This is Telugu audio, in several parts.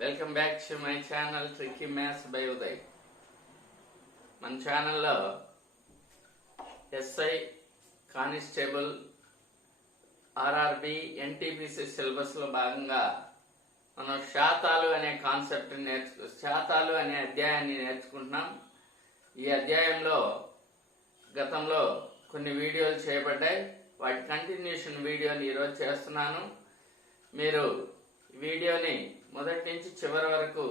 Welcome back to my channel tricky maths by Uday. మన ఛానల్లో ఎస్ఐ, కానిస్టేబుల్, ఆర్ఆర్బి, ఎన్టీపీసీ సిలబస్లో భాగంగా మనం శాతాలు అనే కాన్సెప్ట్ శాతాలు అనే అధ్యాయాన్ని నేర్చుకుంటున్నాం. ఈ అధ్యాయంలో గతంలో కొన్ని వీడియోలు చేయబడ్డాయి. వాటి కంటిన్యూషన్ వీడియోని ఈరోజు చేస్తున్నాను. మీరు వీడియోని మొదటి నుంచి చివరి వరకు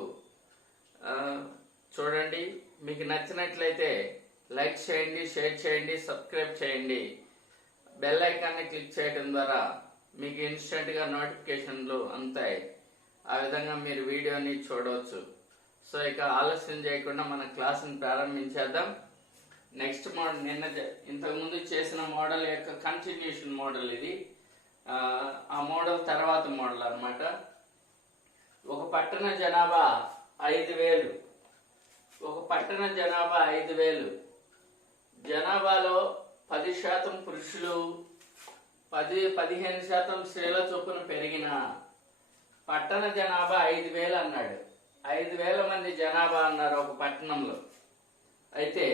చూడండి. మీకు నచ్చినట్లయితే లైక్ చేయండి, షేర్ చేయండి, సబ్స్క్రైబ్ చేయండి. బెల్ ఐకాన్ని క్లిక్ చేయడం ద్వారా మీకు ఇన్స్టెంట్గా నోటిఫికేషన్లు అందుతాయి. ఆ విధంగా మీరు వీడియోని చూడవచ్చు. సో ఇక ఆలస్యం చేయకుండా మన క్లాస్ని ప్రారంభించేద్దాం. నెక్స్ట్ మోడల్, ఇంతకుముందు చేసిన మోడల్ యొక్క కంటిన్యూషన్ మోడల్ ఇది. ఆ మోడల్ తర్వాత మోడల్ అన్నమాట. ఒక పట్టణ జనాభా 5,000. ఒక పట్టణ జనాభా 5,000. జనాభాలో 10% పురుషులు, 15% స్త్రీల చొప్పున పెరిగిన పట్టణ జనాభా 5,000 అన్నాడు. 5,000 మంది జనాభా అన్నారు ఒక పట్టణంలో. అయితే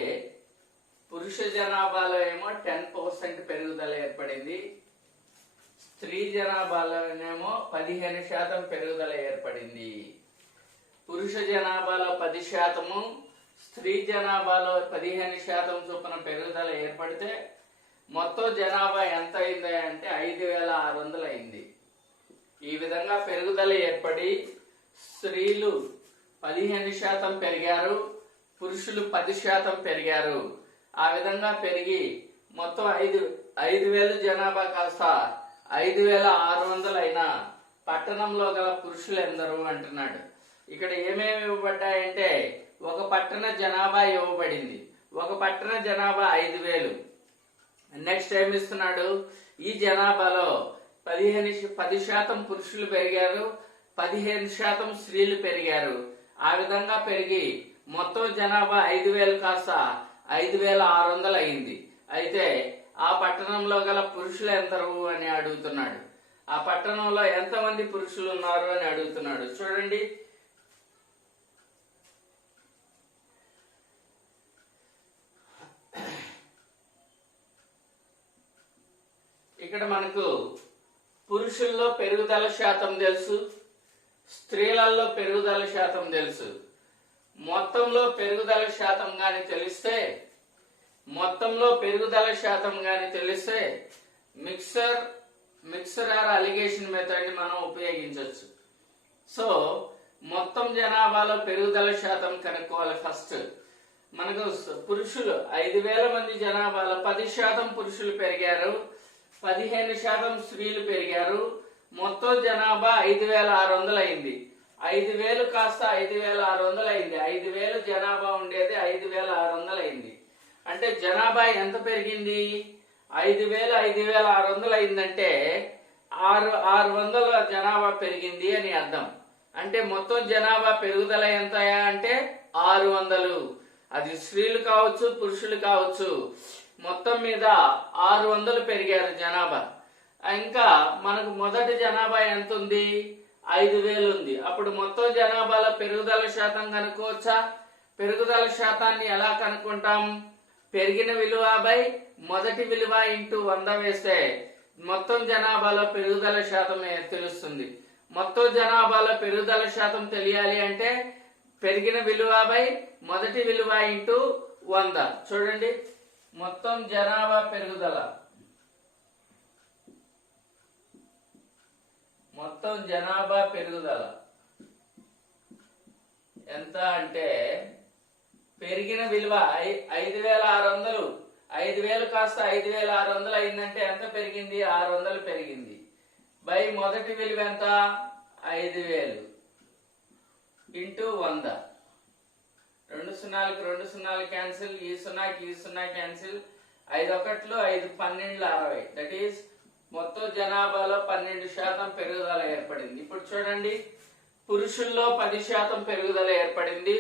పురుష జనాభాలో ఏమో 10% పెరుగుదల ఏర్పడింది. స్త్రీ జనాభాలోనేమో 15% పెరుగుదల ఏర్పడింది. పురుష జనాభాలో 10%, స్త్రీ జనాభాలో 15% చొప్పున పెరుగుదల ఏర్పడితే మొత్తం జనాభా ఎంత అయింది అంటే 5,600 అయింది. ఈ విధంగా పెరుగుదల ఏర్పడి స్త్రీలు 15% పెరిగారు, పురుషులు 10% పెరిగారు. ఆ విధంగా పెరిగి మొత్తం 5,000 జనాభా కాస్త 5,600 అయినా పట్టణంలో గల పురుషులు ఎందరు అంటున్నాడు. ఇక్కడ ఏమేమి ఇవ్వబడ్డాయంటే ఒక పట్టణ జనాభా ఇవ్వబడింది. ఒక పట్టణ జనాభా 5,000. నెక్స్ట్ ఏమి ఇస్తున్నాడు? ఈ జనాభాలో 10% పురుషులు పెరిగారు, 15% స్త్రీలు పెరిగారు. ఆ విధంగా పెరిగి మొత్తం జనాభా 5,000 కాస్త 5,600 అయింది. అయితే ఆ పట్టణంలో గల పురుషులు ఎందరు అని అడుగుతున్నాడు. ఆ పట్టణంలో ఎంతమంది పురుషులు ఉన్నారు అని అడుగుతున్నాడు. చూడండి, ఇక్కడ మనకు పురుషుల్లో పెరుగుదల శాతం తెలుసు, స్త్రీలలో పెరుగుదల శాతం తెలుసు. మొత్తంలో పెరుగుదల శాతం గాని తెలిస్తే మిక్సర్ ఆర్ అలిగేషన్ మెథడ్ ని మనం ఉపయోగించవచ్చు. సో మొత్తం జనాభాలో పెరుగుదల శాతం కనుక్కోవాలి. ఫస్ట్ మనకు పురుషులు 5,000 మంది జనాభాలో 10% పురుషులు పెరిగారు, 15% స్త్రీలు పెరిగారు. మొత్తం జనాభా 5,600 అయింది. 5,000 కాస్త 5,600 అయింది. 5,000 జనాభా ఉండేది 5,600 అయింది. అంటే జనాభా ఎంత పెరిగింది? 5,000 5,600 అయిందంటే 600 జనాభా పెరిగింది అని అర్థం. అంటే మొత్తం జనాభా పెరుగుదల ఎంత అంటే 600. అది స్త్రీలు కావచ్చు, పురుషులు కావచ్చు. మొత్తం మీద 600 పెరిగారు జనాభా. ఇంకా మనకు మొదటి జనాభా ఎంత ఉంది? 5,000 ఉంది. అప్పుడు మొత్తం జనాభాలో పెరుగుదల శాతం కనుక్కోవచ్చా? పెరుగుదల శాతాన్ని ఎలా కనుక్కుంటాం? పెరిగిన విలువ బై మొదటి విలువ ఇంటూ 100 వేస్తే మొత్తం జనాభాలో పెరుగుదల శాతం తెలుస్తుంది. మొత్తం జనాభాలో పెరుగుదల శాతం తెలియాలి అంటే పెరిగిన విలువ బై మొదటి విలువ ఇంటూ 100. చూడండి, మొత్తం జనాభా పెరుగుదల, ఎంత అంటే పెరిగిన విలువ 5,600. 5,000 కాస్త 5,600 అయిందంటే ఎంత పెరిగింది? 600 పెరిగింది. బై మొదటి విలువ ఎంత? 5,000 ఇంటూ 100. 2 సున్నాలకు 2 సున్నాలు క్యాన్సిల్, ఈ సున్నాకి ఈ సున్నా క్యాన్సిల్. 5 1లు 5 12 60. దట్ ఈస్ మొత్తం జనాభాలో 12% పెరుగుదల ఏర్పడింది. ఇప్పుడు చూడండి, పురుషుల్లో 10% పెరుగుదల ఏర్పడింది,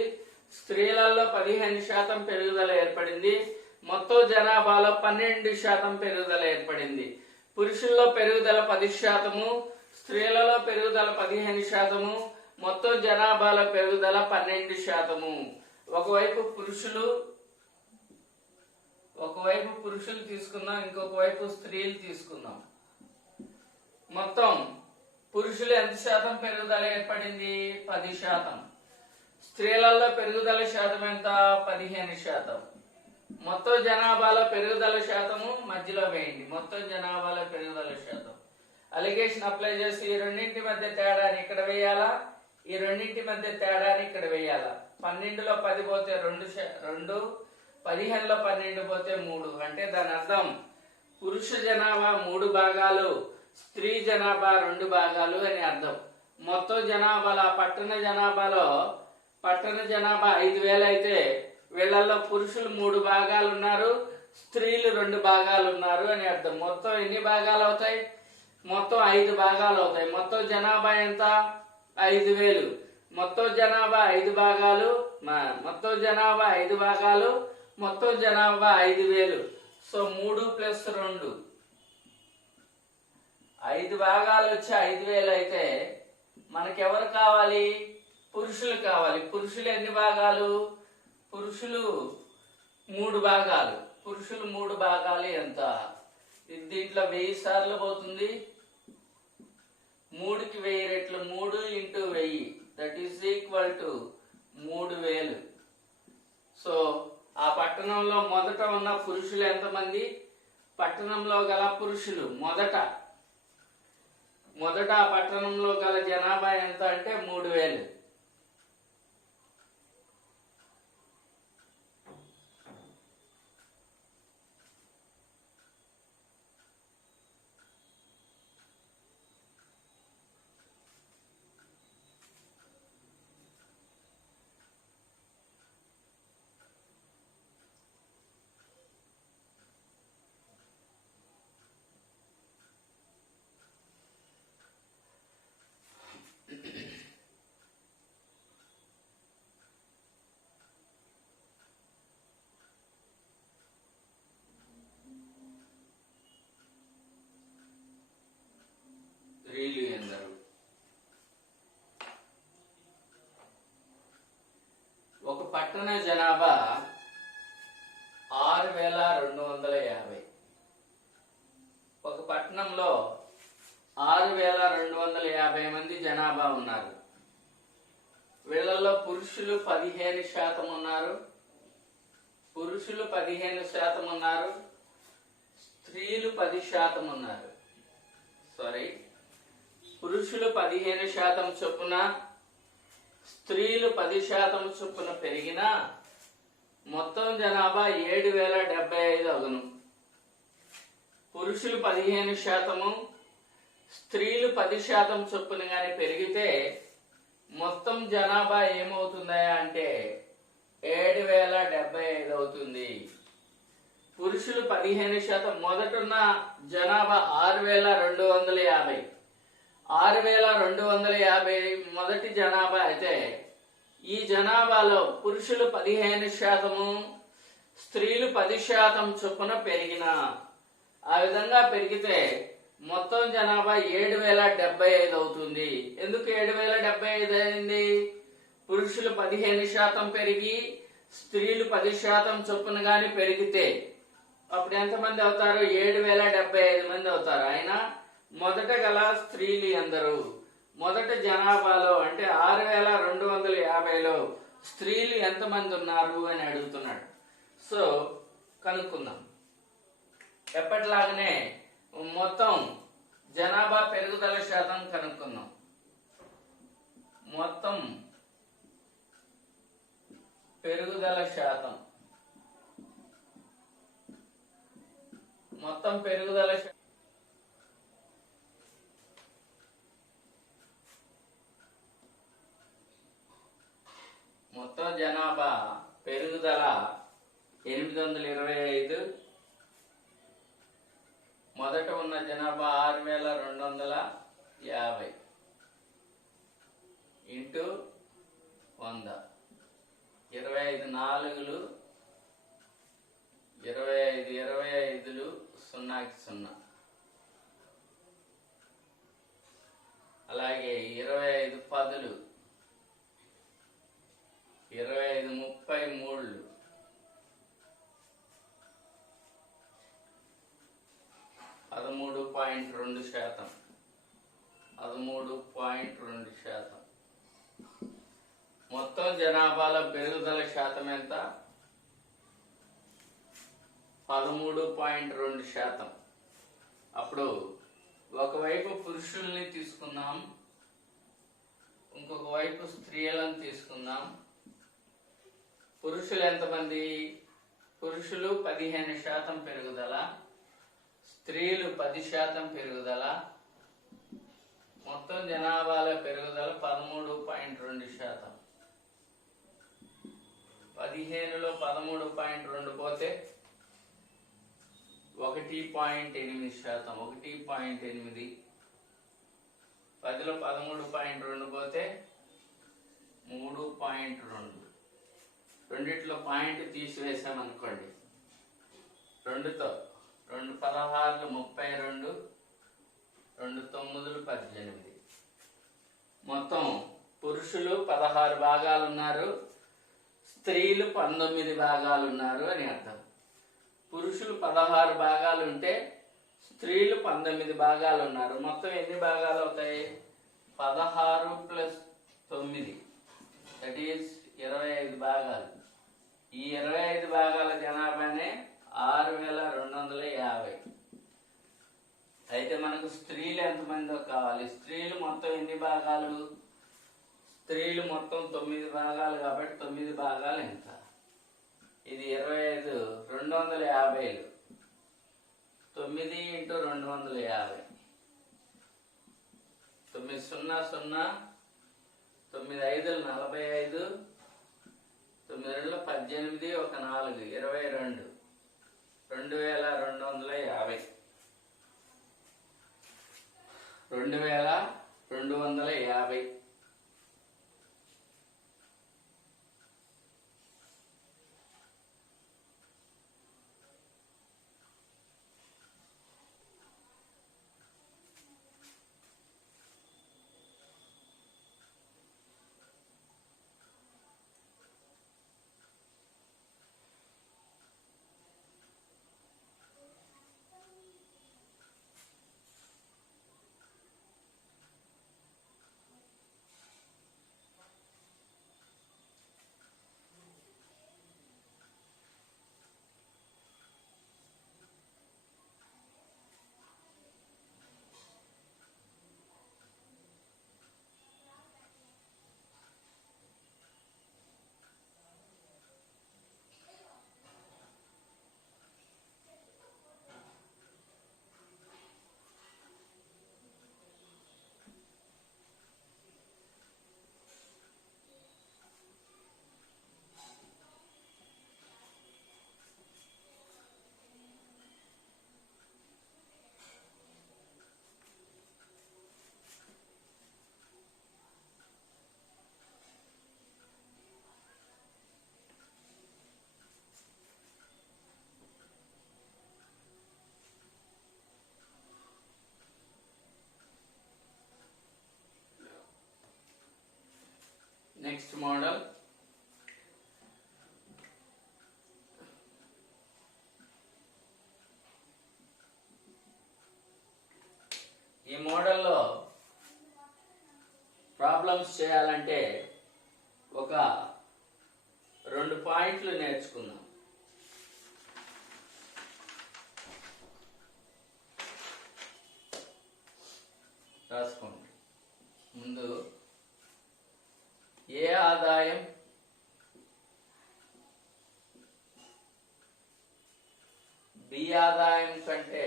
స్త్రీలలో 15% పెరుగుదల ఏర్పడింది. మొత్తం జనాభాలో 12% పెరుగుదల ఏర్పడింది. పురుషుల్లో పెరుగుదల 10%, స్త్రీలలో పెరుగుదల 15%, మొత్తం జనాభాలో పెరుగుదల 12%. ఒకవైపు పురుషులు తీసుకుందాం, ఇంకొక వైపు స్త్రీలు తీసుకుందాం. మొత్తం పురుషులు ఎంత శాతం పెరుగుదల ఏర్పడింది? 10%. స్త్రీలలో పెరుగుదల శాతం ఎంత? 15%. మొత్తం జనాభాలో పెరుగుదల శాతము మధ్యలో వేయండి. మొత్తం జనాభాలో పెరుగుదల శాతం. అలిగేషన్ అప్లై చేసి ఈ రెండింటి మధ్య తేడాని ఇక్కడ వేయాలా, ఈ రెండింటి మధ్య తేడాని ఇక్కడ వేయాలా. 12లో 10 పోతే 2, 15లో 12 పోతే 3. అంటే దాని అర్థం పురుష జనాభా 3 భాగాలు, స్త్రీ జనాభా 2 భాగాలు అని అర్థం. మొత్తం జనాభాలో పట్టణ జనాభా 5,000 అయితే వీళ్ళల్లో పురుషులు 3 భాగాలు ఉన్నారు, స్త్రీలు 2 భాగాలు ఉన్నారు అని అర్థం. మొత్తం ఎన్ని భాగాలు అవుతాయి? మొత్తం 5 భాగాలు అవుతాయి. మొత్తం జనాభా ఎంత? 5,000. మొత్తం జనాభా 5 భాగాలు, మొత్తం జనాభా 5,000. సో 3 + 2, 5 భాగాలు వచ్చి 5,000 అయితే మనకెవరు కావాలి? పురుషులు కావాలి. పురుషులు ఎన్ని భాగాలు? పురుషులు 3 భాగాలు. పురుషులు 3 భాగాలు ఎంత? దీంట్లో 1000 సార్లు పోతుంది. 3కి 1000 రెట్లు 3 × 1000 that is equal to 3000. So ఆ పట్టణంలో మొదట ఉన్న పురుషులు ఎంతమంది? పట్టణంలో గల పురుషులు మొదట ఆ పట్టణంలో గల జనాభా ఎంత అంటే 3000. స్త్రీలు ఎందరు? ఒక పట్టణ జనాభా 6,250. ఒక పట్టణంలో 6,250 మంది జనాభా ఉన్నారు. వీళ్ళల్లో పురుషులు 15% ఉన్నారు, పురుషులు 15% ఉన్నారు, స్త్రీలు 10% ఉన్నారు. పురుషులు 15% చొప్పున, స్త్రీలు 10% చొప్పున పెరిగినా మొత్తం జనాభా 7,075 అగును. పురుషులు 15%, స్త్రీలు 10% చొప్పున గాని పెరిగితే మొత్తం జనాభా ఏమవుతుందా అంటే 7,075 అవుతుంది. పురుషులు 15%, మొదటున్న జనాభా 6,250. 6,250 మొదటి జనాభా అయితే ఈ జనాభాలో పురుషులు 15%, స్త్రీలు 10% చొప్పున పెరిగిన, ఆ విధంగా పెరిగితే మొత్తం జనాభా 7,075 అవుతుంది. ఎందుకు 7,075 అయింది? పురుషులు 15% పెరిగి స్త్రీలు 10% చొప్పున గాని పెరిగితే అప్పుడు ఎంతమంది అవుతారు? 7,075 మంది అవుతారు. అయినా మొదట గల స్త్రీలు ఎందరు? మొదట జనాభాలో అంటే 6,250లో స్త్రీలు ఎంతమంది ఉన్నారు అని అడుగుతున్నాడు. సో కనుక్కుందాం. ఎప్పటిలాగానే మొత్తం జనాభా పెరుగుదల శాతం కనుక్కుందాం. మొత్తం పెరుగుదల శాతం, మొత్తం పెరుగుదల మొత్తం జనాభా పెరుగుదల 825. మొదట ఉన్న జనాభా 6,250 ఇంటూ 100. 25 4లు 25 25లు 0కి 0. అలాగే 25 10లు 33 13.2%. 13.2%. మొత్తం జనాభాలో పెరుగుదల శాతం ఎంత? 13.2%. అప్పుడు ఒకవైపు పురుషుల్ని తీసుకుందాం, ఇంకొక వైపు స్త్రీలను తీసుకుందాం. పురుషులు ఎంతమంది? పురుషులు 15% పెరుగుదల, స్త్రీలు 10% పెరుగుదల. మొత్తం జనాభాలో పెరుగుదల 13.2%. 15లో 13.2 పోతే 1.8%. 1.8. 10లో 13.2 పోతే 3.2. రెండిట్లో పాయింట్ తీసివేసామనుకోండి, 2తో 2 16 32, 2 9 18. మొత్తం పురుషులు 16 భాగాలు ఉన్నారు, స్త్రీలు 19 భాగాలు ఉన్నారు అని అర్థం. పురుషులు 16 భాగాలు ఉంటే స్త్రీలు 19 భాగాలు ఉన్నారు. మొత్తం ఎన్ని భాగాలు అవుతాయి? 16 + 9, దట్ ఈస్ 25 భాగాలు. ఈ 25 భాగాల జనాభానే 6250. అయితే మనకు స్త్రీలు ఎంతమందో కావాలి. స్త్రీలు మొత్తం ఎన్ని భాగాలు? స్త్రీలు మొత్తం 9 భాగాలు కాబట్టి 9 భాగాలు ఎంత? ఇది 25 250. 9 × 250. 9 0 0, 9 5 45, 9 2 18, 1 4 22. 2250. 2250. Next model. ఈ మోడల్లో ప్రాబ్లమ్స్ చేయాలంటే ఒక 2 పాయింట్లు నేర్చుకుందాం. రాసుకోండి. ముందు ఏ ఆదాయం బి ఆదాయం కంటే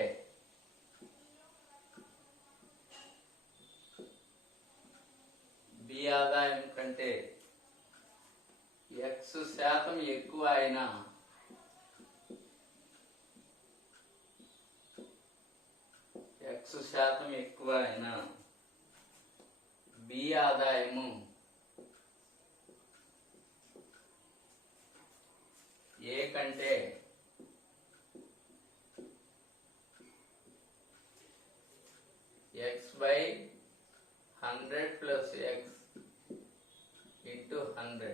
X% ఎక్కువ అయినా X% ఎక్కువ అయినా బి ఆదాయము ఏ కంటే X/100 + X × 100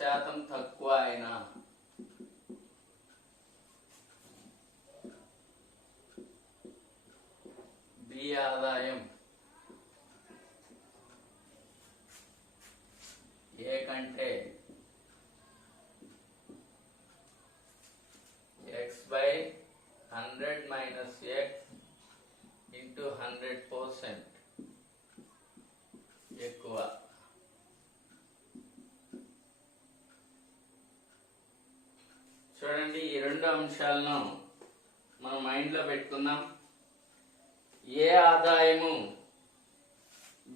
శాతం తక్కువ అయినా బి ఆదాయం ఏ కంటే x/100 మైనస్ x ఇంటూ 100% ఎక్కువ. చూడండి, ఈ రెండు అంశాలను మనం మైండ్ లో పెట్టుకుందాం. ఏ ఆదాయము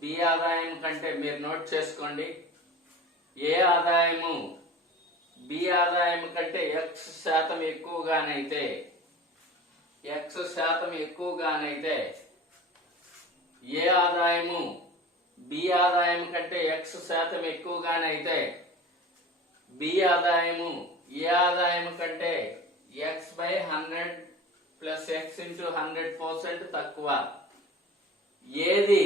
బి ఆదాయం కంటే, మీరు నోట్ చేసుకోండి, ఏ ఆదాయము బి ఆదాయం కంటే x% ఎక్కువగానైతే ఏ ఆదాయము బి ఆదాయం కంటే x% ఎక్కువగానైతే బి ఆదాయము ఏ ఆదాయం కంటే x/100 ప్లస్ x ఇంటూ 100% తక్కువ. ఏది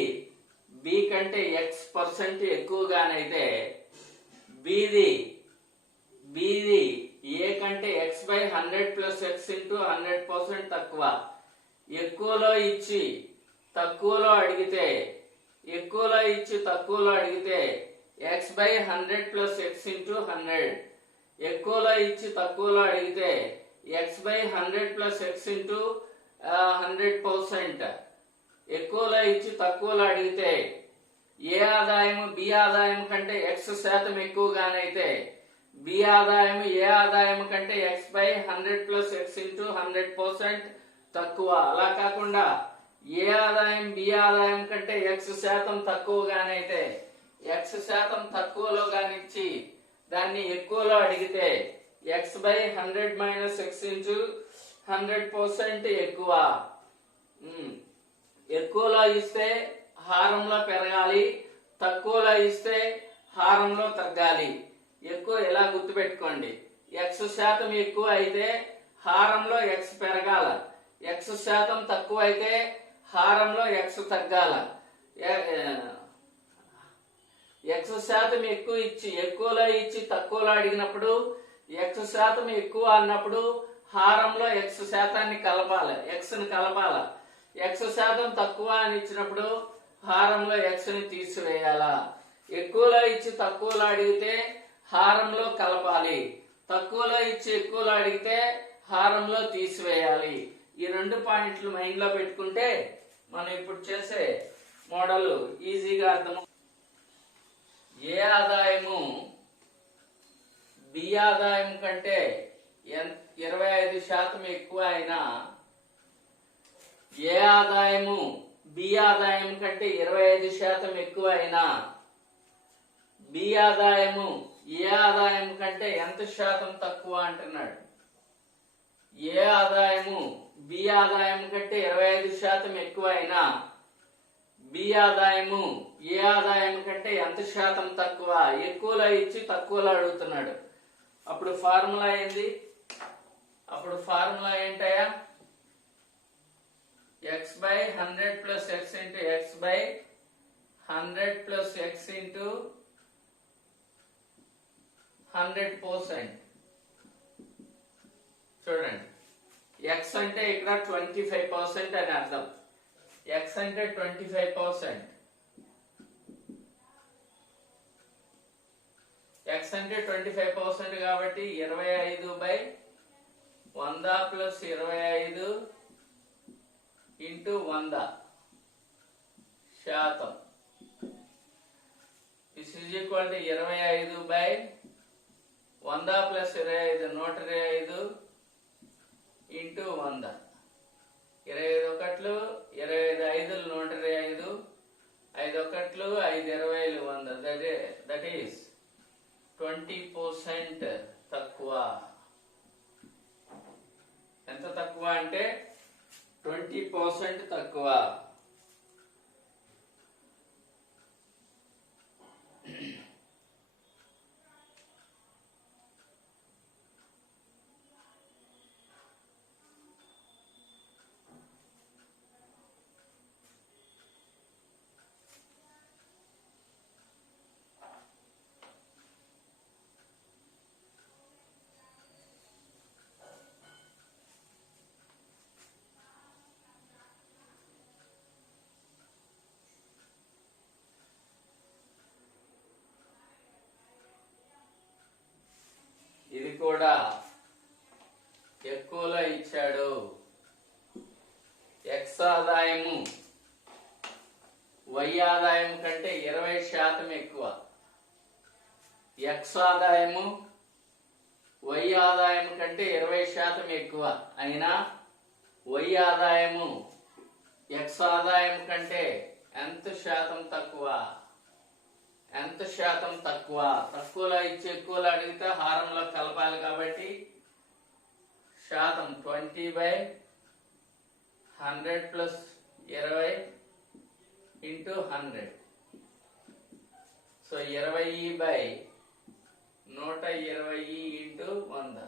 బి కంటే x% ఎక్కువగానైతే బిది ఏ కంటే x/100 ప్లస్ x ఇంటూ 100% తక్కువ. ఎక్కువలో ఇచ్చి తక్కువలో అడిగితే x/100 ప్లస్ x ఇంటూ 100. ఎక్కువలో ఇచ్చి తక్కువలో అడిగితే x/100 ప్లస్ x ఇంటూ 100%. ఎక్కువలో ఇచ్చి తక్కువలో అడిగితే ఏ ఆదాయము బి ఆదాయం కంటే x% ఎక్కువగానైతే బి ఆదాయం ఏ ఆదాయం కంటే x/100 ప్లస్ x ఇంటూ 100% తక్కువ. అలా కాకుండా ఏ ఆదాయం బి ఆదాయం కంటే x% తక్కువగానైతే x% తక్కువలో గానిచ్చి దాన్ని ఎక్కువలో అడిగితే x/100 మైనస్ x ఇంటూ 100% ఎక్కువ. ఎక్కువలో ఇస్తే హారంలో పెరగాలి, తక్కువలో ఇస్తే హారంలో తగ్గాలి. ఎక్కువ ఎలా గుర్తుపెట్టుకోండి, x% ఎక్కువ అయితే హారంలో x పెరగాల, x% తక్కువ అయితే హారంలో x తగ్గాల. x% ఎక్కువ ఇచ్చి ఎక్కువలో ఇచ్చి తక్కువలో అడిగినప్పుడు x% ఎక్కువ అన్నప్పుడు హారంలో x% కలపాలి, xని కలపాల. x% తక్కువ అని ఇచ్చినప్పుడు హారంలో xని తీసివేయాలా. ఎక్కువలో ఇచ్చి తక్కువలో అడిగితే హారంలో కలపాలి, తక్కువలో ఇచ్చి ఎక్కువలో అడిగితే హారంలో తీసివేయాలి. ఈ రెండు పాయింట్లు మైండ్ లో పెట్టుకుంటే మనం ఇప్పుడు చేసే మోడల్ ఈజీగా అర్థం. ఏ ఆదాయము బి ఆదాయం కంటే 25% ఎక్కువ అయినా ఏ ఆదాయము బి ఆదాయం కంటే 25% ఎక్కువ అయినా బి ఆదాయము ఏ ఆదాయం కంటే ఎంత శాతం తక్కువ అంటున్నాడు. ఏ ఆదాయము బి ఆదాయం కంటే 25% ఎక్కువ అయినా బి ఆదాయము ఏ ఆదాయం కంటే ఎంత శాతం తక్కువ. ఎక్కువలో ఇచ్చి తక్కువలో అడుగుతున్నాడు. అప్పుడు ఫార్ములా ఏంది? ఏంటయ్యా? x/100 plus x into x/100 plus x into 100%. చూడండి, x అంటే ఇక్కడ 25% అని అర్థం. x అంటే 25%. x అంటే 25% కాబట్టి 25/100 ప్లస్ 25 ఇంటూ 100 శాతం. This is equal to 25/100 plus 25 125 into 100. 25 ఒకట్లు 25 ఐదులు 125, 5 ఒకట్లు 5 20లు 100. దట్ ఈస్ 20% తక్కువ. ఎంత తక్కువ అంటే 20% తక్కువ. కూడా ఎక్కువలో ఇచ్చాడు. ఎక్స్ ఆదాయము వై ఆదాయం కంటే 20% ఎక్కువ. ఎక్స్ ఆదాయము వై ఆదాయం కంటే 20% ఎక్కువ అయినా వై ఆదాయము ఎక్స్ ఆదాయం కంటే ఎంత శాతం తక్కువ? ఎంత శాతం తక్కువ? తక్కువలో ఇచ్చి ఎక్కువలో అడిగితే హారంలో కలపాలి కాబట్టి శాతం 20/100 ప్లస్ 20 ఇంటూ 100. So 20/120 into 100.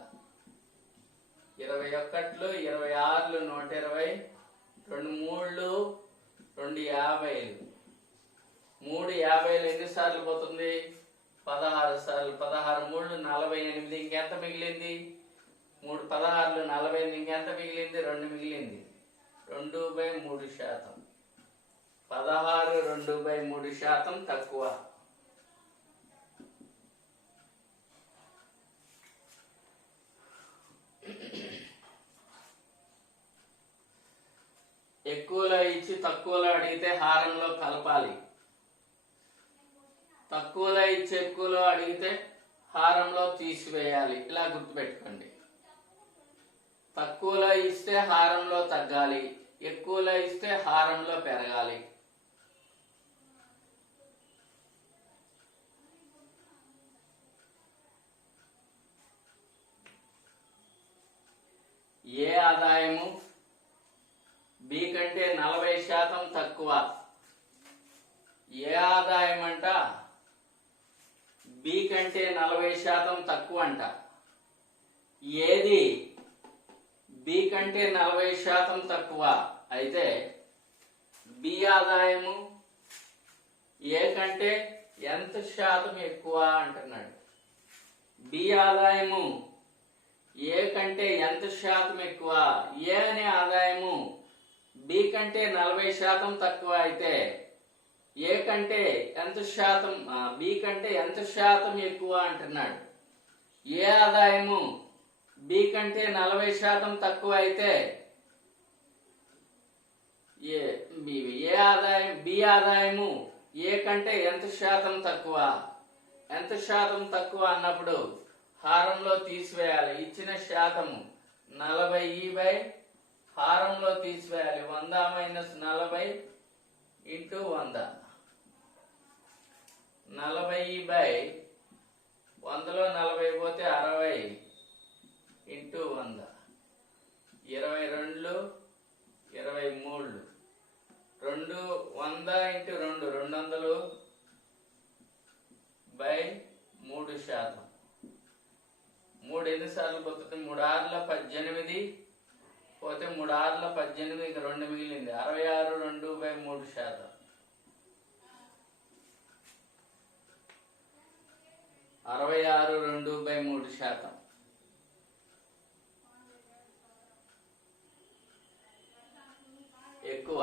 21, 26, 120, 2 3, 2 50. 3 50 ఎన్నిసార్లు పోతుంది? 16 సార్లు. 16 3 48. ఇంకెంత మిగిలింది? 3 16 48. ఇంకెంత మిగిలింది? 2 మిగిలింది. 2/3%. 16 2/3% తక్కువ. ఎక్కువలో ఇచ్చి తక్కువలో అడిగితే హారంలో కలపాలి. తక్కువలో ఇచ్చి ఎక్కువలో అడిగితే హారంలో తీసివేయాలి. ఇలా గుర్తుపెట్టుకోండి. తక్కువలో ఇస్తే హారంలో తగ్గాలి, ఎక్కువలో ఇస్తే హారంలో పెరగాలి. ఏ ఆదాయము బి కంటే 40% తక్కువ. ఏ ఆదాయం అంట బి కంటే 40% తక్కువ అంట. ఏది బి కంటే 40% తక్కువ అయితే బి ఆదాయము ఏ కంటే ఎంత శాతం ఎక్కువ అంటున్నాడు. బి ఆదాయము ఏ కంటే ఎంత శాతం ఎక్కువ? ఏ అనే ఆదాయము బి కంటే 40% తక్కువ అయితే ఏ కంటే ఎంత శాతం, బి కంటే ఎంత శాతం ఎక్కువ అంటున్నాడు. ఏ ఆదాయము బి కంటే 40% తక్కువ అయితే బి ఆదాయము ఏ కంటే ఎంత శాతం తక్కువ? ఎంత శాతం తక్కువ అన్నప్పుడు హారంలో తీసివేయాలి. ఇచ్చిన శాతము 40/, హారంలో తీసివేయాలి. 100 - 40 ఇంటూ 100. 40/100లో 40 పోతే 60 ఇంటూ 100. 22, 23. 2 100 ఇంటూ 2 200/3%. 3 ఎన్నిసార్లు పోతుంది? 3 6 18 పోతే 3 6 18. ఇంకా 2 మిగిలింది. 66 2/3%. 66 2/3%. ఎక్కువ.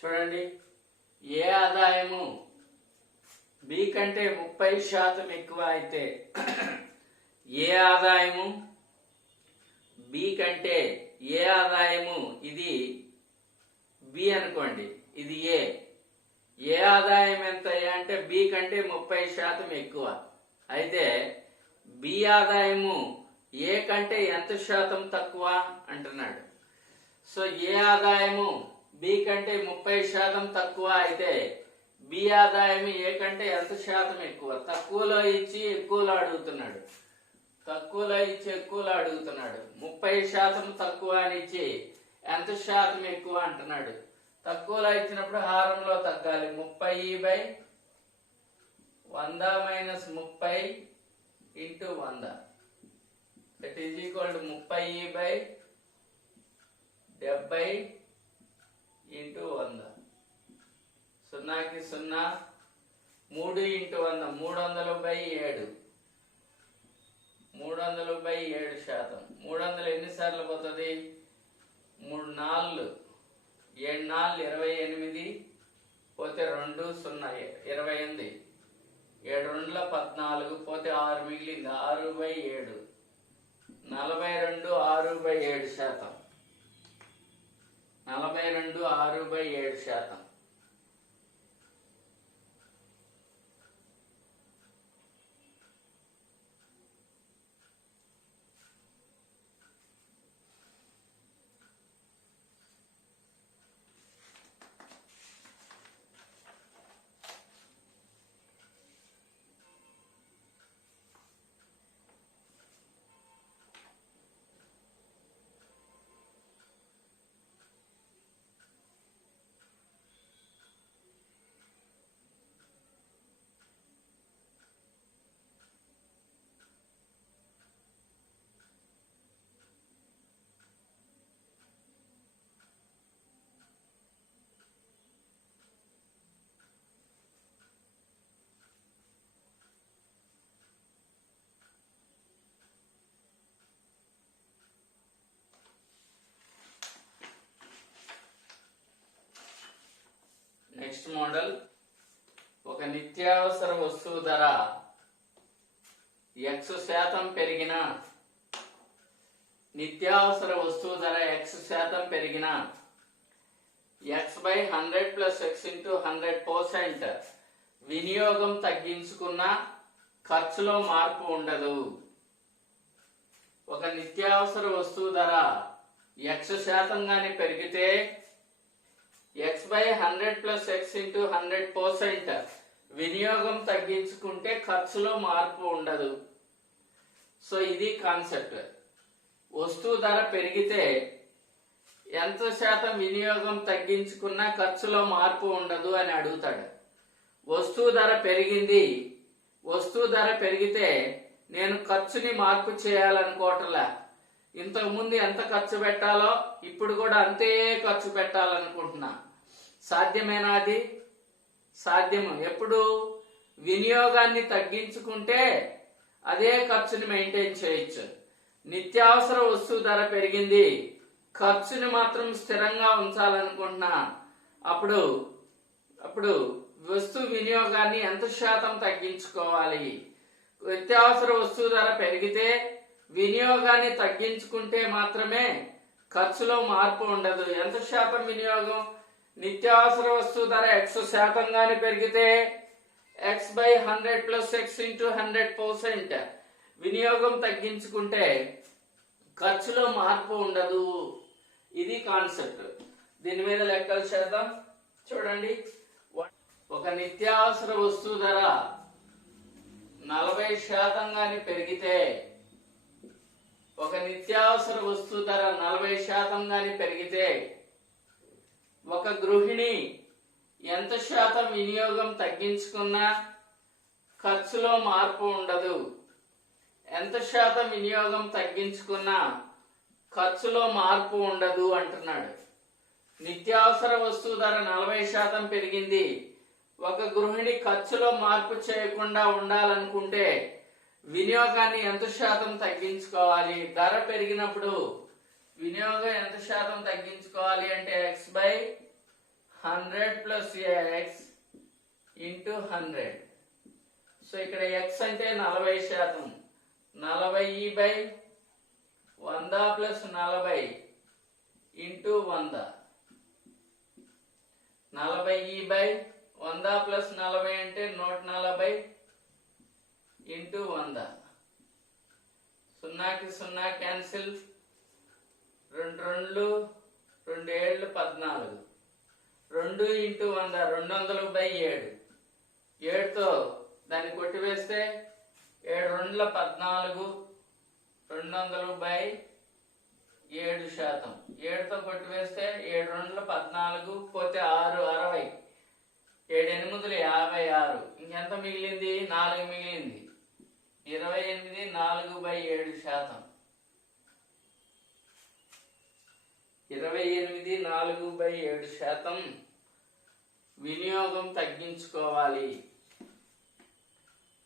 చూడండి, ఏ ఆదాయము బి కంటే 30% ఎక్కువ అయితే ఏ ఆదాయము బి కంటే ఏ ఆదాయము ఇది బి అనుకోండి, ఇది ఏ. ఏ ఆదాయం ఎంత అంటే బి కంటే 30% ఎక్కువ. అయితే బి ఆదాయము ఏ కంటే ఎంత శాతం తక్కువ అంటున్నాడు. సో ఏ ఆదాయము బి కంటే 30% తక్కువ అయితే బి ఆదాయం ఏ కంటే ఎంత శాతం ఎక్కువ. తక్కువలో ఇచ్చి ఎక్కువలో అడుగుతున్నాడు. తక్కువలో ఇచ్చి ఎక్కువలో అడుగుతున్నాడు. 30% తక్కువ అని ఇచ్చి ఎంత శాతం ఎక్కువ అంటున్నాడు. తక్కువలో ఇచ్చినప్పుడు హారంలో తగ్గాలి. 30/100 - 30 × 100 దట్ ఈజ్ ఈక్వల్ టు 30/70 × 100. 0కి 0, 3 × 100 300/7. 300/7%. 300 ఎన్నిసార్లు పోతుంది? 3 4 7 4 28 పోతే 2 0 28. 7 2 14 పోతే 6 మిగిలింది. 6/7 42 6/7%. 42 6/7%. Next model. ఒక నిత్యావసర వస్తువు ధర X% పెరిగిన, నిత్యావసర వస్తువు ధర X% పెరిగిన X/100 + X × 100% వినియోగం తగ్గించుకున్న ఖర్చులో మార్పు ఉండదు. ఒక నిత్యావసర వస్తువు ధర X% గాని పెరిగితే X/100 + X × 100% వినియోగం తగ్గించుకుంటే ఖర్చులో మార్పు ఉండదు. సో ఇది కాన్సెప్ట్. వస్తువు ధర పెరిగితే ఎంత శాతం వినియోగం తగ్గించుకున్నా ఖర్చులో మార్పు ఉండదు అని అడుగుతాడు. వస్తువు ధర పెరిగింది, వస్తువు ధర పెరిగితే నేను ఖర్చుని మార్పు చేయాలనుకోవట్లే. ఇంతకుముందు ఎంత ఖర్చు పెట్టాలో ఇప్పుడు కూడా అంతే ఖర్చు పెట్టాలనుకుంటున్నా. సాధ్యమేనా? అది సాధ్యము. ఎప్పుడు వినియోగాన్ని తగ్గించుకుంటే అదే ఖర్చుని మెయింటైన్ చేయొచ్చు. నిత్యావసర వస్తువు ధర పెరిగింది, ఖర్చుని మాత్రం స్థిరంగా ఉంచాలనుకుంటున్నా. అప్పుడు వస్తు వినియోగాన్ని ఎంత శాతం తగ్గించుకోవాలి? నిత్యావసర వస్తువు ధర పెరిగితే వినియోగాన్ని తగ్గించుకుంటే మాత్రమే ఖర్చులో మార్పు ఉండదు. ఎంత శాతం వినియోగం? నిత్యావసర వస్తువు ధర X% గాని పెరిగితే X/100 + X × 100% వినియోగం తగ్గించుకుంటే ఖర్చులో మార్పు ఉండదు. ఇది కాన్సెప్ట్. దీని మీద లెక్కలు చేద్దాం. చూడండి, ఒక నిత్యావసర వస్తువు ధర 40% గాని పెరిగితే, ఒక నిత్యావసర వస్తువు ధర 40% గాని పెరిగితే ఒక గృహిణి ఎంత శాతం వినియోగం తగ్గించుకున్నా ఖర్చులో మార్పు ఉండదు. ఎంత శాతం వినియోగం తగ్గించుకున్నా ఖర్చులో మార్పు ఉండదు అంటున్నాడు. నిత్యావసర వస్తువు ధర 40% పెరిగింది, ఒక గృహిణి ఖర్చులో మార్పు చేయకుండా ఉండాలనుకుంటే వినియోగాన్ని ఎంత శాతం తగ్గించుకోవాలి? ధర పెరిగినప్పుడు వినియోగం ఎంత శాతం తగ్గించుకోవాలి అంటే X/100 + X × 100. సో ఇక్కడ X అంటే 40%. 40/100 + 40 × 100 100 ప్లస్ 40 అంటే 140 ఇంటూ 100. 0కి 0 క్యాన్సిల్, 2 2 2 7 14. 2 ఇంటూ 100 200/7. 7తో దాన్ని కొట్టివేస్తే 7 2 14, 200/7%. 7తో కొట్టివేస్తే 7 2 14 పోతే 6 60, 7 8 56. ఇంకెంత మిగిలింది? 4 మిగిలింది. 28 4/7%. 28 4/7% వినియోగం తగ్గించుకోవాలి.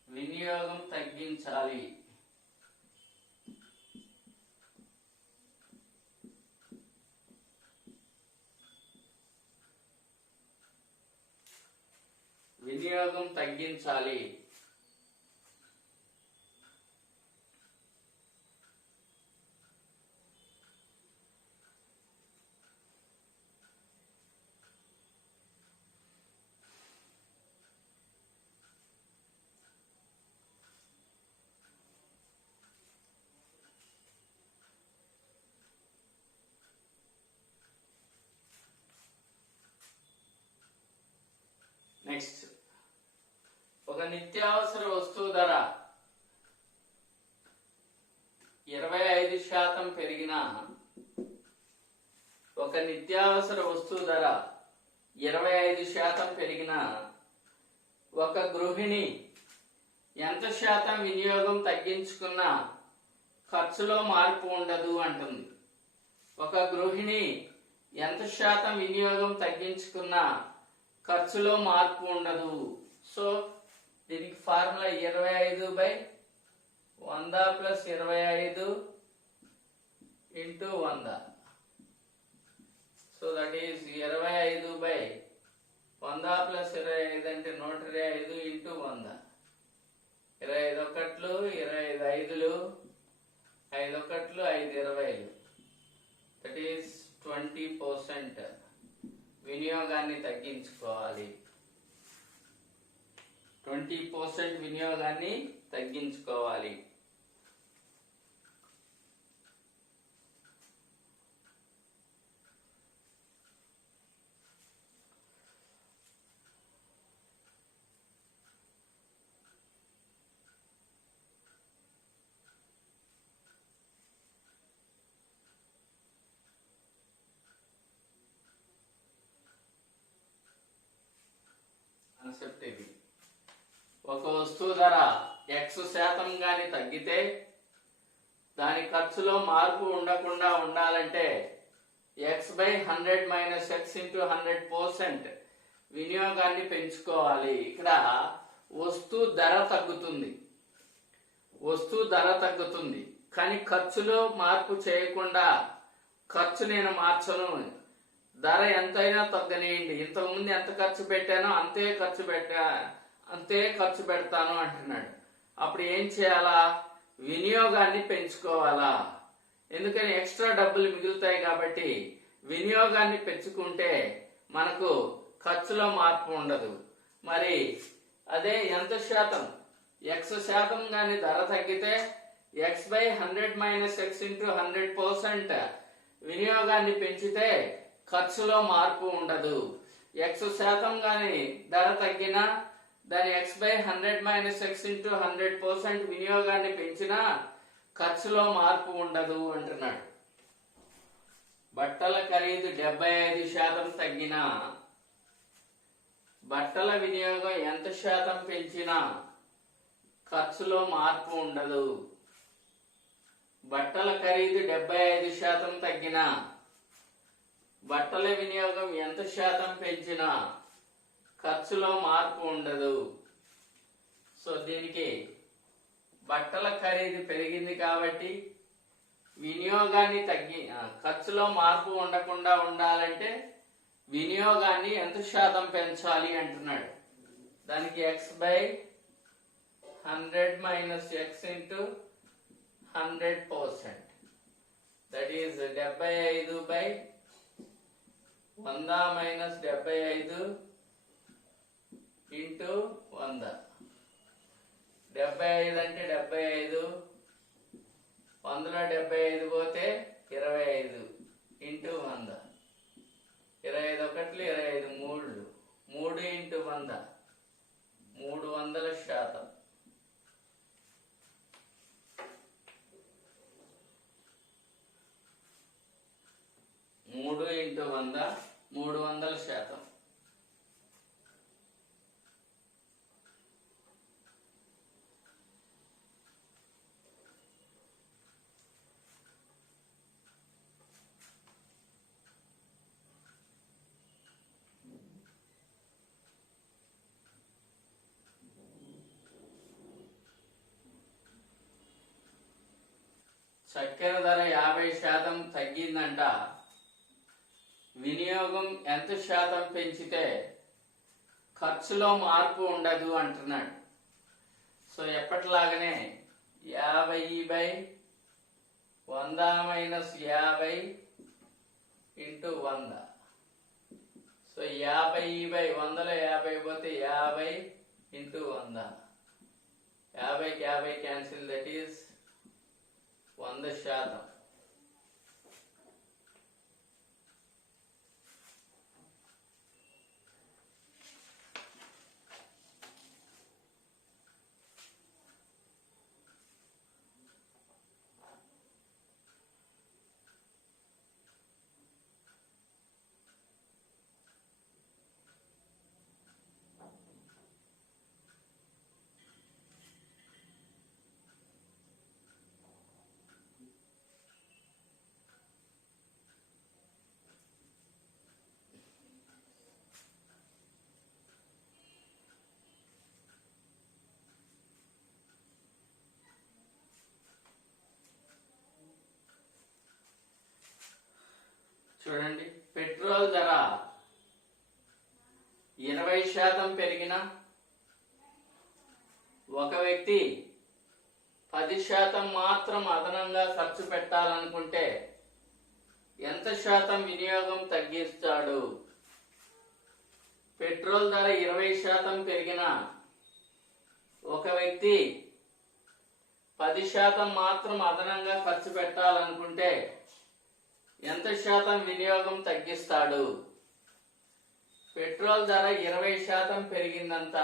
వినియోగం తగ్గించాలి. వినియోగం తగ్గించాలి. నెక్స్ట్, ఒక నిత్యావసర వస్తువు ధర 25% పెరిగినా, ఒక నిత్యావసర వస్తువు ధర 25% పెరిగినా ఒక గృహిణి ఎంత శాతం వినియోగం తగ్గించుకున్నా ఖర్చులో మార్పు ఉండదు అంటుంది. ఒక గృహిణి ఎంత శాతం వినియోగం తగ్గించుకున్నా ఖర్చులో మార్పు ఉండదు. సో దీనికి formula 25/100 plus 25 into 100. So that is 25/100 plus 25 అంటే 125 ఇంటూ 100. 25 ఒకట్లు 25 ఐదులు, 5 ఒకట్లు 5 20. దట్ ఈస్ 20% వినియోగాన్ని తగ్గించుకోవాలి. 20% వినియోగాన్ని తగ్గించుకోవాలి. కాన్సెప్ట్ ఇది. ఒక వస్తువు ధర X% గాని తగ్గితే దాని ఖర్చులో మార్పు ఉండకుండా ఉండాలంటే X/100 మైనస్ X ఇంటూ 100% వినియోగాన్ని పెంచుకోవాలి. ఇక్కడ వస్తువు ధర తగ్గుతుంది, వస్తువు ధర తగ్గుతుంది, కానీ ఖర్చులో మార్పు చేయకుండా ఖర్చు నేను మార్చను, ధర ఎంతైనా తగ్గనియండి, ఇంతకుముందు ఎంత ఖర్చు పెట్టానో అంతే ఖర్చు పెడతాను అంటున్నాడు. అప్పుడు ఏం చేయాలా? వినియోగాన్ని పెంచుకోవాలా. ఎందుకని? ఎక్స్ట్రా డబ్బులు మిగులుతాయి కాబట్టి వినియోగాన్ని పెంచుకుంటే మనకు ఖర్చులో మార్పు ఉండదు. మరి అదే ఎంత శాతం? X% గాని ధర తగ్గితే X/100 మైనస్ X ఇంటూ 100% వినియోగాన్ని పెంచితే ఖర్చులో మార్పు ఉండదు. X% గాని ధర తగ్గినా దాని X/100 మైనస్ X ఇంటూ 100% వినియోగాన్ని పెంచినా ఖర్చులో మార్పు ఉండదు అంటున్నాడు. బట్టల ఖరీదు 75% తగ్గినా బట్టల వినియోగం ఎంత శాతం పెంచినా ఖర్చులో మార్పు ఉండదు. బట్టల ఖరీదు 75% తగ్గినా బట్టల వినియోగం ఎంత శాతం పెంచినా ఖర్చులో మార్పు ఉండదు. సో దీనికి బట్టల ఖరీదు పెరిగింది కాబట్టి వినియోగాన్ని ఖర్చులో మార్పు ఉండకుండా ఉండాలంటే వినియోగాన్ని ఎంత శాతం పెంచాలి అంటున్నాడు. దానికి X/100 minus X into 100%. That is 75/100 minus 75 into 100. 75 అంటే 75, 100లో 75 పోతే 25 ఇంటూ 100. 25 ఒకట్లు 25 మూడులు, 3 ఇంటూ 100 300%. 3 ఇంటూ 100 300%. చక్కెర ధర 50% తగ్గిందంట. వినియోగం ఎంత శాతం పెంచితే ఖర్చులో మార్పు ఉండదు అంటున్నాడు. సో ఎప్పటిలాగానే 50/100 - 50 ఇంటూ 100. సో 50/100లో 50 పోతే 50 ఇంటూ 100. 50కి 50 cancel, that is 100%. చూడండి, పెట్రోల్ ధర 20% పెరిగిన ఒక వ్యక్తి 10% మాత్రం అదనంగా ఖర్చు పెట్టాలనుకుంటే ఎంత శాతం వినియోగం తగ్గిస్తాడు? పెట్రోల్ ధర 20% పెరిగిన ఒక వ్యక్తి 10% మాత్రం అదనంగా ఖర్చు పెట్టాలనుకుంటే ఎంత శాతం వినియోగం తగ్గిస్తాడు? పెట్రోల్ ధర 20% పెరిగిందంత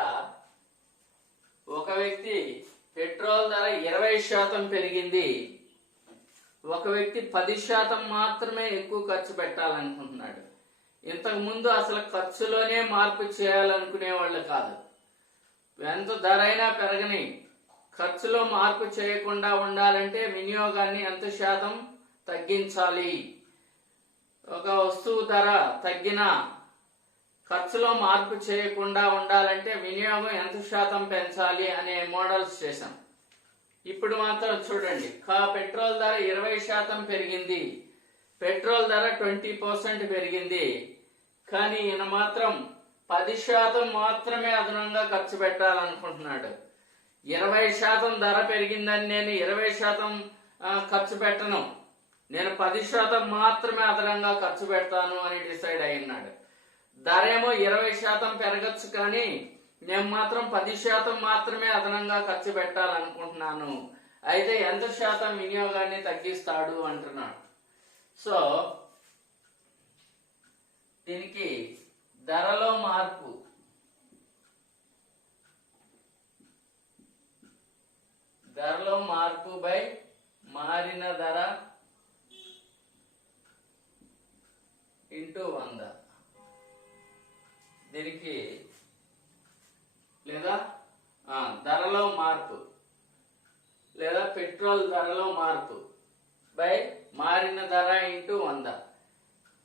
ఒక వ్యక్తి పెట్రోల్ ధర 20% పెరిగింది, ఒక వ్యక్తి 10% మాత్రమే ఎక్కువ ఖర్చు పెట్టాలనుకుంటున్నాడు. ఇంతకు ముందు అసలు ఖర్చులోనే మార్పు చేయాలనుకునే వాళ్ళు కాదు. ఎంత ధర అయినా పెరగని ఖర్చులో మార్పు చేయకుండా ఉండాలంటే వినియోగాన్ని ఎంత శాతం తగ్గించాలి. ఒక వస్తువు ధర తగ్గిన ఖర్చులో మార్పు చేయకుండా ఉండాలంటే వినియోగం ఎంత శాతం పెంచాలి అనే మోడల్స్ చేశాం. ఇప్పుడు మాత్రం చూడండి, పెట్రోల్ ధర 20% పెరిగింది, పెట్రోల్ ధర 20% పెరిగింది, కానీ ఈయన మాత్రం 10% మాత్రమే అదనంగా ఖర్చు పెట్టాలనుకుంటున్నాడు. 20% ధర పెరిగిందని నేను 20% ఖర్చు పెట్టను, నేను 10% మాత్రమే అదనంగా ఖర్చు పెడతాను అని డిసైడ్ అయినాడు. ధర ఏమో 20% పెరగచ్చు, కానీ నేను మాత్రం 10% మాత్రమే అదనంగా ఖర్చు పెట్టాలనుకుంటున్నాను. అయితే ఎంత శాతం వినియోగాన్ని తగ్గిస్తాడు అంటున్నాడు. సో దీనికి ధరలో మార్పు, ధరలో మార్పు బై మారిన ధర ఇంటూ 100. దీనికి లేదా ధరలో మార్పు లేదా పెట్రోల్ ధరలో మార్పు బై మారిన ధర ఇంటూ 100.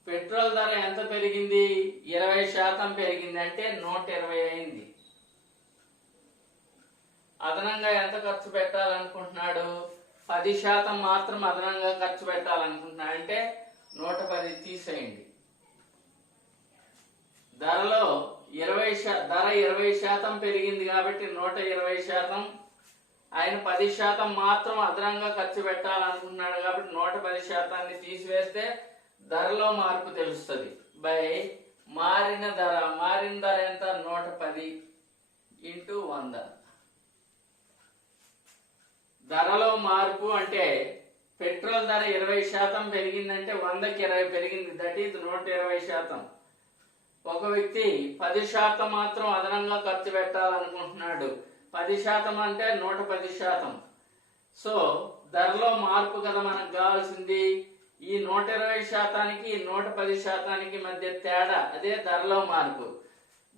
పెట్రోల్ ధర ఎంత పెరిగింది? 20% పెరిగింది, అంటే 120 అయింది. అదనంగా ఎంత ఖర్చు పెట్టాలనుకుంటున్నాడు? 10% మాత్రం అదనంగా ఖర్చు పెట్టాలనుకుంటున్నాడు, అంటే 110 తీసేయండి. ధరలో 20% పెరిగింది కాబట్టి 120%. ఆయన 10% మాత్రం అదనంగా ఖర్చు పెట్టాలనుకుంటున్నాడు కాబట్టి 110%ని తీసివేస్తే ధరలో మార్పు తెలుస్తుంది. బై మారిన ధర, మారిన ధర ఎంత? 110 ధర 20% పెరిగిందంటే 100కి 20 పెరిగింది, దట్ ఈజ్ 120%. ఒక వ్యక్తి 10% మాత్రం అదనంగా ఖర్చు పెట్టాలనుకుంటున్నాడు. 10% అంటే 110%. సో ధరలో మార్పు కదా మనకు కావాల్సింది. ఈ 120%కి 110%కి మధ్య తేడా, అదే ధరలో మార్పు.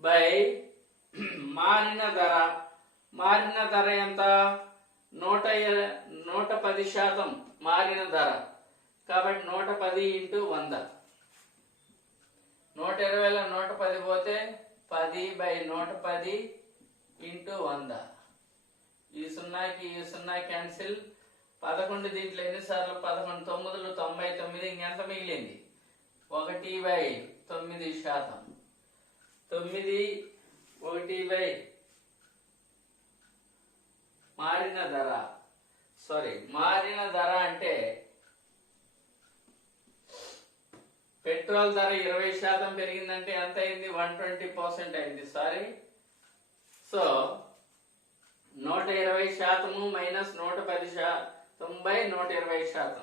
బై మారిన ధర. మారిన ధర ఎంత? 110% మారిన ధర. కాబట్టి 110 ఇంటూ 100. 120లో 110 పోతే 10/110 ఇంటూ 100. ఈ సున్నాకి ఈ సున్నా క్యాన్సిల్. 11 దీంట్లో ఎన్నిసార్లు? 11 9లు 99. ఇంకెంత మిగిలింది? 1/9%. 9 1/, మారిన ధర. మారిన ధర అంటే పెట్రోల్ ధర 20% పెరిగిందంటే ఎంత అయింది? 120% అయింది. So 120% minus 110%/120%.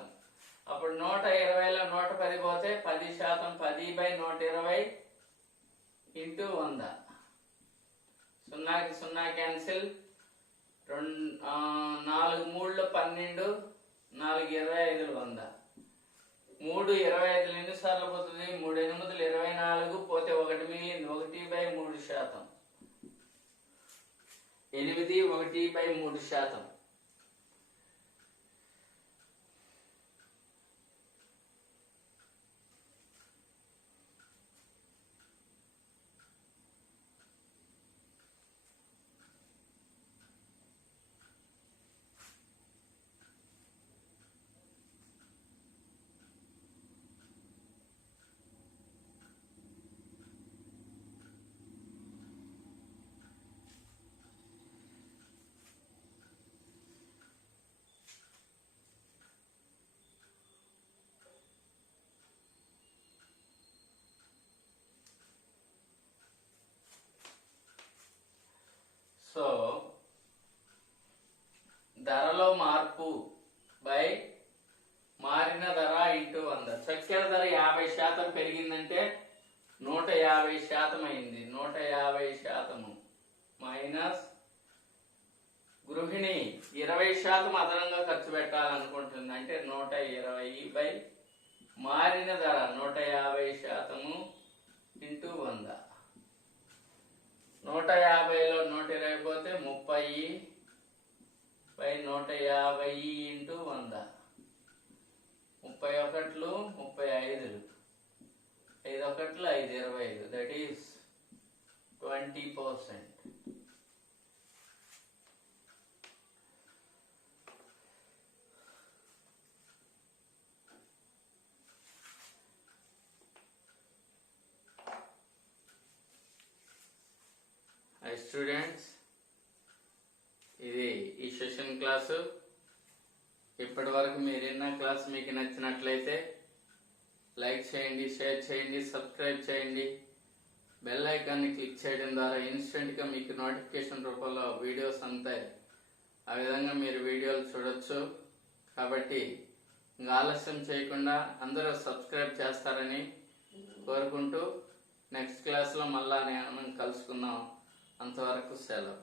అప్పుడు 120లో 110 పోతే 10%. 10/120 ఇంటూ 100. సున్నాకి సున్నా క్యాన్సిల్. 4 3లు 12, 4 25లు 100. 3 25లు ఎన్నిసార్లు పోతుంది? 3 8లు 24 పోతే 1 మిగిలింది. 1/3%. 8 1/3%. సో ధరలో మార్పు బై మారిన ధర ఇంటూ 100. చక్కెర ధర 50% పెరిగిందంటే 150% అయింది. 150% మైనస్ గృహిణి 20% అదనంగా ఖర్చు పెట్టాలనుకుంటుంది అంటే 120 బై మారిన ధర 150% ఇంటూ 100. 150లో 120 పోతే 30/150 ఇంటూ 100. 31లు 35లు 5 1లు 5 25. That is 20%. స్టూడెంట్స్, ఇది ఈ సెషన్ క్లాసు. ఇప్పటి వరకు మీరు విన్న క్లాస్ మీకు నచ్చినట్లయితే లైక్ చేయండి, షేర్ చేయండి, సబ్స్క్రైబ్ చేయండి. బెల్ ఐకాన్ని క్లిక్ చేయడం ద్వారా ఇన్స్టెంట్గా మీకు నోటిఫికేషన్ రూపంలో వీడియోస్ అందుతాయి. ఆ విధంగా మీరు వీడియోలు చూడొచ్చు. కాబట్టి ఇంకా ఆలస్యం చేయకుండా అందరూ సబ్స్క్రైబ్ చేస్తారని కోరుకుంటూ నెక్స్ట్ క్లాస్లో మళ్ళా మనం కలుసుకుందాం. అంతవరకు సెలవు.